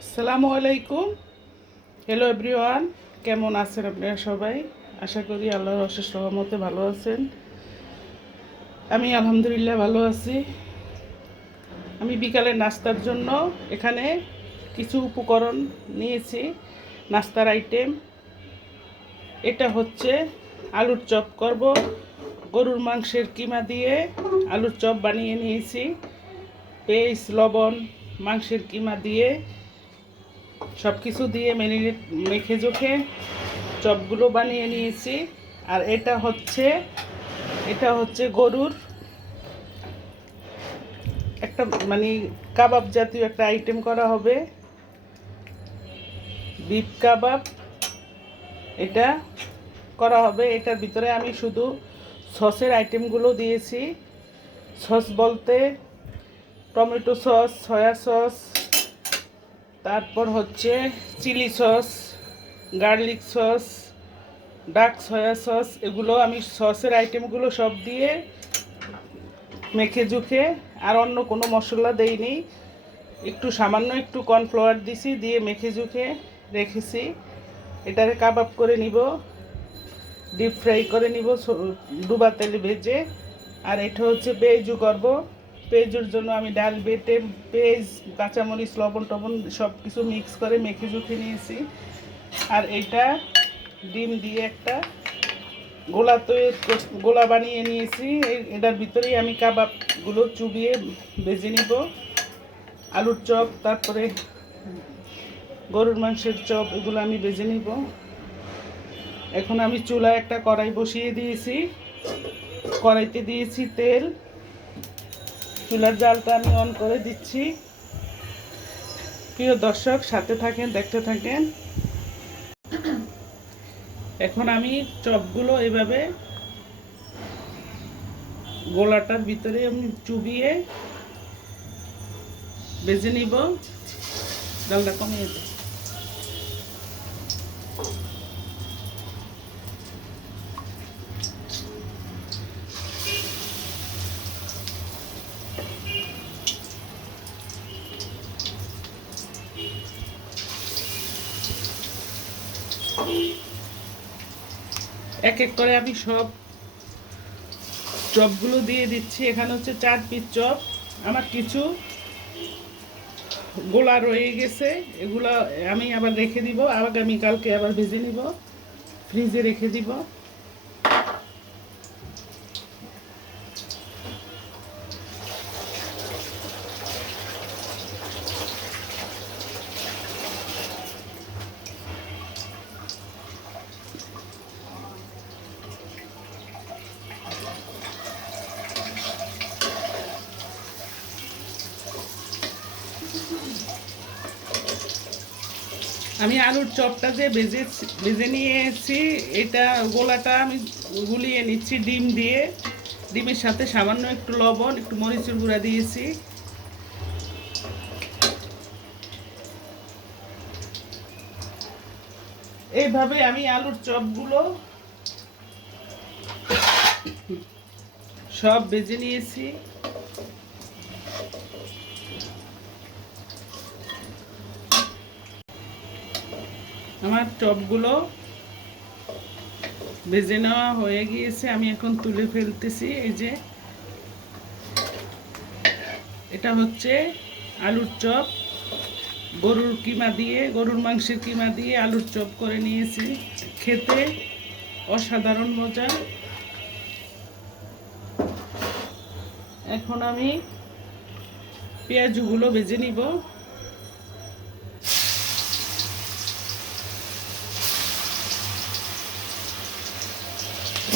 আসসালামু আলাইকুম। Hello everyone, কেমন আছেন আপনারা সবাই? আশা করি আল্লাহর অশেষ রহমতে ভালো আছেন। আমি আলহামদুলিল্লাহ ভালো আছি। আমি বিকালে নাস্তার জন্য এখানে কিছু উপকরণ নিয়েছি, নাস্তার আইটেম। এটা হচ্ছে আলুর চপ করব। গরুর মাংসের কিমা দিয়ে আলুর চপ বানিয়ে নিয়েছি। পেঁয়াজ, লবণ, মাংসের কিমা দিয়ে সব কিছু দিয়ে ম্যারিনেট মেখে জোখে চপগুলো বানিয়ে নিয়েছি। আর এটা হচ্ছে গরুর একটা মানে কাবাব জাতীয় একটা আইটেম করা হবে, বিফ কাবাব। এটা করা হবে। এটার ভিতরে আমি শুধু সসের আইটেমগুলো দিয়েছি। সস বলতে টমেটো সস, সয়া সস, তারপর হচ্ছে chilli sauce, garlic sauce, dark soya sauce, এগুলো আমি সসের আইটেমগুলো সব দিয়ে মেখে জুখে, আর অন্য কোনো মশলা দেইনি। সামান্য একটু কর্নফ্লাওয়ার দিছি, দিয়ে মেখে জুখে রেখেছি। এটারে কাবাব করে নিব, ডিপ ফ্রাই করে নিব ডুবা তেলে ভেজে। আর এটা হচ্ছে পেঁয়াজু করব। পেঁয়াজুর জন্য আমি ডাল বেটে পেঁয়াজ, কাঁচামরিচ, লবণ টবণ সব কিছু মিক্স করে মেখে জুখে নিয়েছি। আর এটা ডিম দিয়ে একটা গোলা বানিয়ে নিয়েছি। এটার ভিতরেই আমি কাবাবগুলো চুবিয়ে ভেজে নিব। আলুর চপ, তারপরে গরুর মাংসের চপ, এগুলো আমি ভেজে নিব। এখন আমি চুলায় একটা কড়াই বসিয়ে দিয়েছি। কড়াইতে দিয়েছি তেল। চুলার জালটা আমি অন করে দিচ্ছি। প্রিয় দর্শক, সাথে থাকেন, দেখতে থাকেন। এখন আমি চপগুলো এভাবে গোলাটার ভিতরে আমি চুবিয়ে ভেজে নিব। জালটা কমিয়ে দিই। এক এক করে আমি সব চপগুলো দিয়ে দিচ্ছি। এখানে হচ্ছে 4 পিস চপ। আমার কিছু গোলা রয়ে গেছে, এগুলো আমি আবার রেখে দিব। আগামীকালকে আবার ভেজে নিব, ফ্রিজে রেখে দিব। আমি আলুর চপটা যে ভেজে নিয়েছি, এটা গোলাটা আমি গুলিয়ে নিচ্ছি ডিম দিয়ে। ডিমের সাথে সামান্য একটু লবণ, একটু মরিচের গুঁড়া দিয়েছি। এইভাবে আমি আলুর চপগুলো সব ভেজে নিয়েছি। আমার চপগুলো ভেজে নেওয়া হয়ে গিয়েছে, আমি এখন তুলে ফেলতেছি। এই যে এটা হচ্ছে আলুর চপ। গরুর মাংসের কিমা দিয়ে আলুর চপ করে নিয়েছি। খেতে অসাধারণ মজা। এখন আমি পেঁয়াজগুলো ভেজে নিব।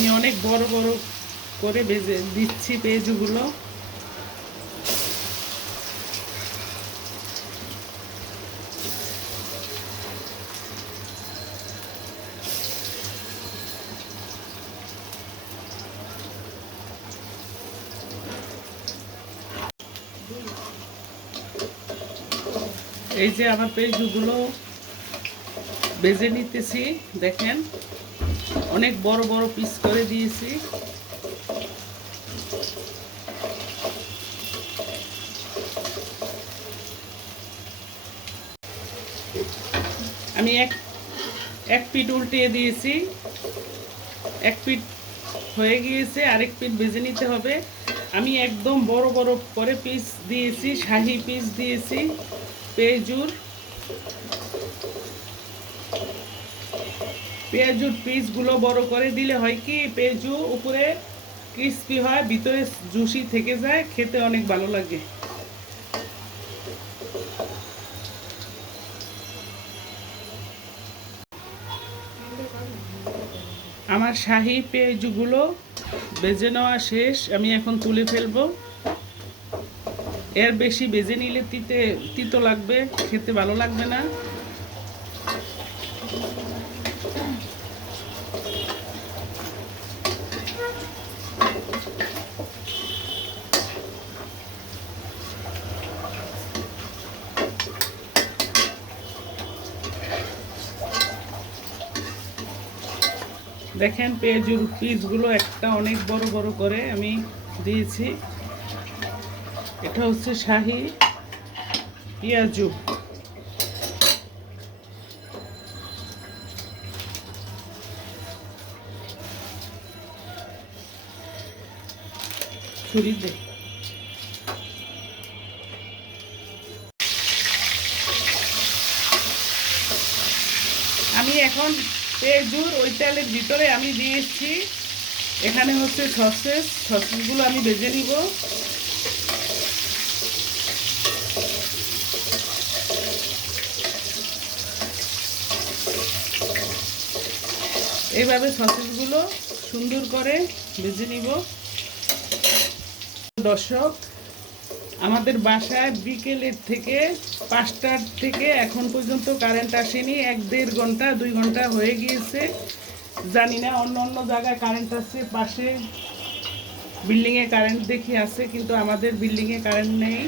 আমি অনেক বড় বড় করে ভেজে দিচ্ছি পেঁয়াজগুলো। এই যে আমার পেঁয়াজগুলো ভেজে নিতেছি, দেখেন অনেক বড় বড় পিস করে দিয়েছি। আমি এক পিঠ উল্টিয়ে দিয়েছি, এক পিঠ হয়ে গিয়েছে, আরেক পিঠ ভেজে নিতে হবে। আমি একদম বড় বড় করে পিস দিয়েছি, শাহি পিস দিয়েছি পেঁয়াজুর পিসগুলো বড় করে দিলে হয় কি, পেঁয়াজু উপরে ক্রিস্পি হয়, ভিতরে জুসি থেকে যায়, খেতে অনেক ভালো লাগে। আমার শাহি পেঁয়াজুগুলো ভেজে নেওয়া শেষ, আমি এখন তুলে ফেলবো। এর বেশি ভেজে নিলে তিতো লাগবে, খেতে ভালো লাগবে না। দেখেন পেঁয়াজুর পিসগুলো একটা অনেক বড় বড় করে আমি দিয়েছি। এটা হচ্ছে শাহি পেঁয়াজু। ছুরি দে। আমি এখন পেঁয়াজুর ওই তেলের ভিতরে আমি দিয়েছি, এখানে হচ্ছে সসেসগুলো আমি ভেজে নিব। এইভাবে সসেসগুলো সুন্দর করে ভেজে নিব। দর্শক, আমাদের বাসায় বিকেলের থেকে 5টার থেকে এখন পর্যন্ত কারেন্ট আসেনি। 1-1.5 ঘন্টা 2 ঘন্টা হয়ে গিয়েছে। জানি না অন্য অন্য জায়গায় কারেন্ট আছে, পাশে বিল্ডিংয়ে কারেন্ট দেখি আছে, কিন্তু আমাদের বিল্ডিংয়ে কারেন্ট নেই।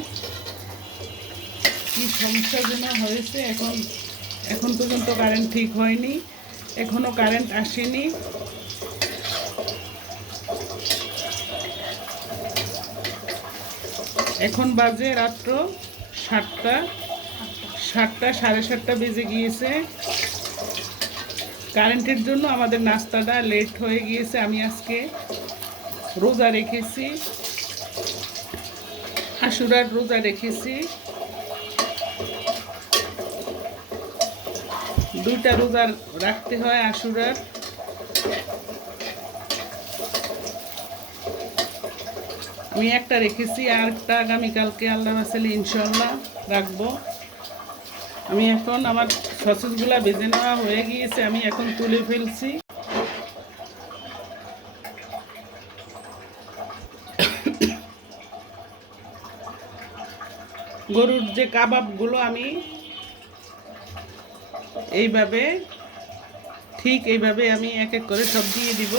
কি সমস্যার জন্য হয়েছে এখন পর্যন্ত কারেন্ট ঠিক হয়নি, এখনও কারেন্ট আসেনি। এখন বাজে রাত্র 7টা, 7:30 বেজে গিয়েছে। কারেন্টের জন্য আমাদের নাস্তাটা লেট হয়ে গিয়েছে। আমি আজকে রোজা রেখেছি, আশুরার রোজা রেখেছি। 2টা রোজা রাখতে হয় আশুরার। আমি একটা রেখেছি, আর একটা আগামীকালকে আল্লাহ রাসেলে ইনশাল্লাহ রাখবো। আমি এখন আমার সসেসগুলা ভেজে নেওয়া হয়ে গিয়েছে, আমি এখন তুলে ফেলছি। গরুর যে কাবাবগুলো আমি এইভাবে আমি এক এক করে সব দিয়ে দিব।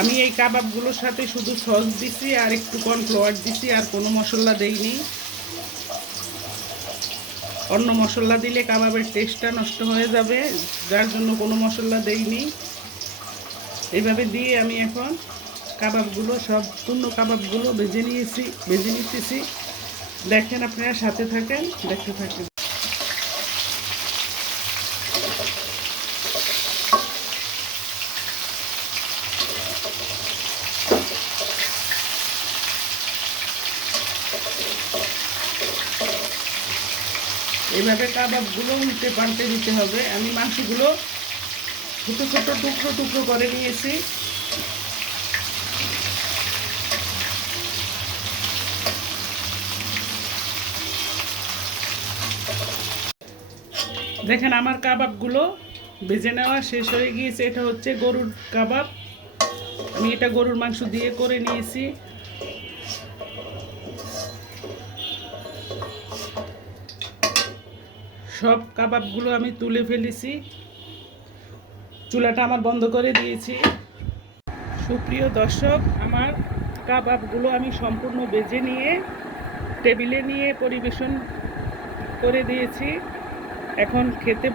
আমি এই কাবাবগুলোর সাথে শুধু সস দিছি আর একটু কর্নফ্লাওয়ার দিছি, আর কোনো মশলা দেইনি। অন্য মশলা দিলে কাবাবের টেস্টটা নষ্ট হয়ে যাবে, যার জন্য কোনো মশলা দেইনি। এইভাবে দিয়ে আমি এখন কাবাবগুলো পূর্ণ কাবাবগুলো ভেজে নিতেছি। দেখেন, আপনারা সাথে থাকেন, দেখতে থাকেন। এইভাবে কাবাবগুলো উল্টে পাল্টে দিতে হবে। আমি মাংসগুলো ছোটো ছোটো টুকরো টুকরো করে নিয়েছি। দেখেন আমার কাবাবগুলো ভেজে নেওয়া শেষ হয়ে গিয়েছে। এটা হচ্ছে গরুর কাবাব, আমি এটা গরুর মাংস দিয়ে করে নিয়েছি। সব কাবাবগুলো আমি তুলে ফেলেছি, চুলাটা আমার বন্ধ করে দিয়েছি। সুপ্রিয় দর্শক, আমার কাবাবগুলো আমি সম্পূর্ণ ভেজে নিয়ে টেবিলে নিয়ে পরিবেশন করে দিয়েছি। এখন খেতে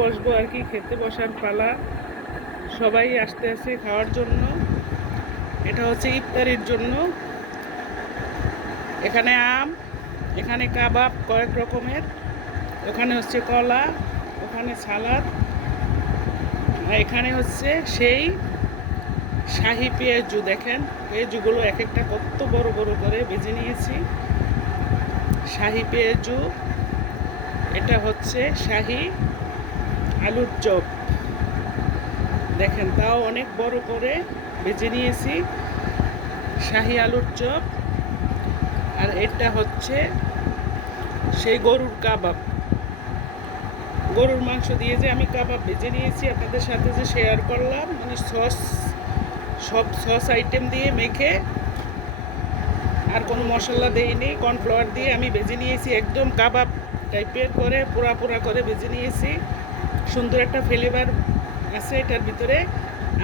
বসবো আর কি, খেতে বসার পালা। সবাই আসতে আসে খাওয়ার জন্য। এটা হচ্ছে ইফতারির জন্য। এখানে আম, এখানে কাবাব কয়েক রকমের, ওখানে হচ্ছে কলা, ওখানে সালাদ, আর এখানে হচ্ছে সেই শাহি পেঁয়াজু। দেখেন পেঁয়াজুগুলো এক একটা কত বড় বড় করে ভেজে নিয়েছি। শাহি পেঁয়াজু, এটা হচ্ছে শাহি আলুর চপ, দেখেন তাও অনেক বড় করে ভেজে নিয়েছি শাহি আলুর চপ। আর এটা হচ্ছে সেই গরুর কাবাব, গরুর মাংস দিয়ে যে আমি কাবাব ভেজে নিয়েছি আপনাদের সাথে যে শেয়ার করলাম, মানে সব সস আইটেম দিয়ে মেখে, আর কোনো মশলা দেইনি, কর্নফ্লাওয়ার দিয়ে আমি ভেজে নিয়েছি, একদম কাবাব টাইপের করে পোড়া পোড়া করে ভেজে নিয়েছি। সুন্দর একটা ফ্লেভার আছে এটার ভিতরে।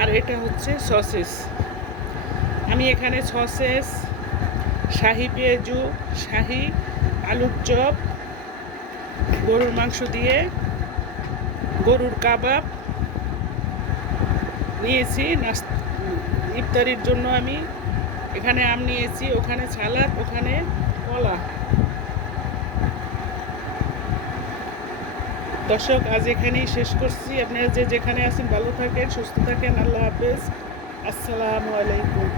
আর এটা হচ্ছে সসেস, আমি এখানে সসেস, শাহি পেঁয়াজু, শাহি আলুর চপ, গরুর মাংস দিয়ে গরুর কাবাব নিয়েছি ইফতারির জন্য। আমি এখানে আম নিয়েছি, ওখানে সালাদ, ওখানে কলা। দর্শক আজ এখানেই শেষ করছি। আপনারা যে যেখানে আছেন ভালো থাকেন, সুস্থ থাকেন। আল্লাহ হাফেজ, আসসালামু আলাইকুম।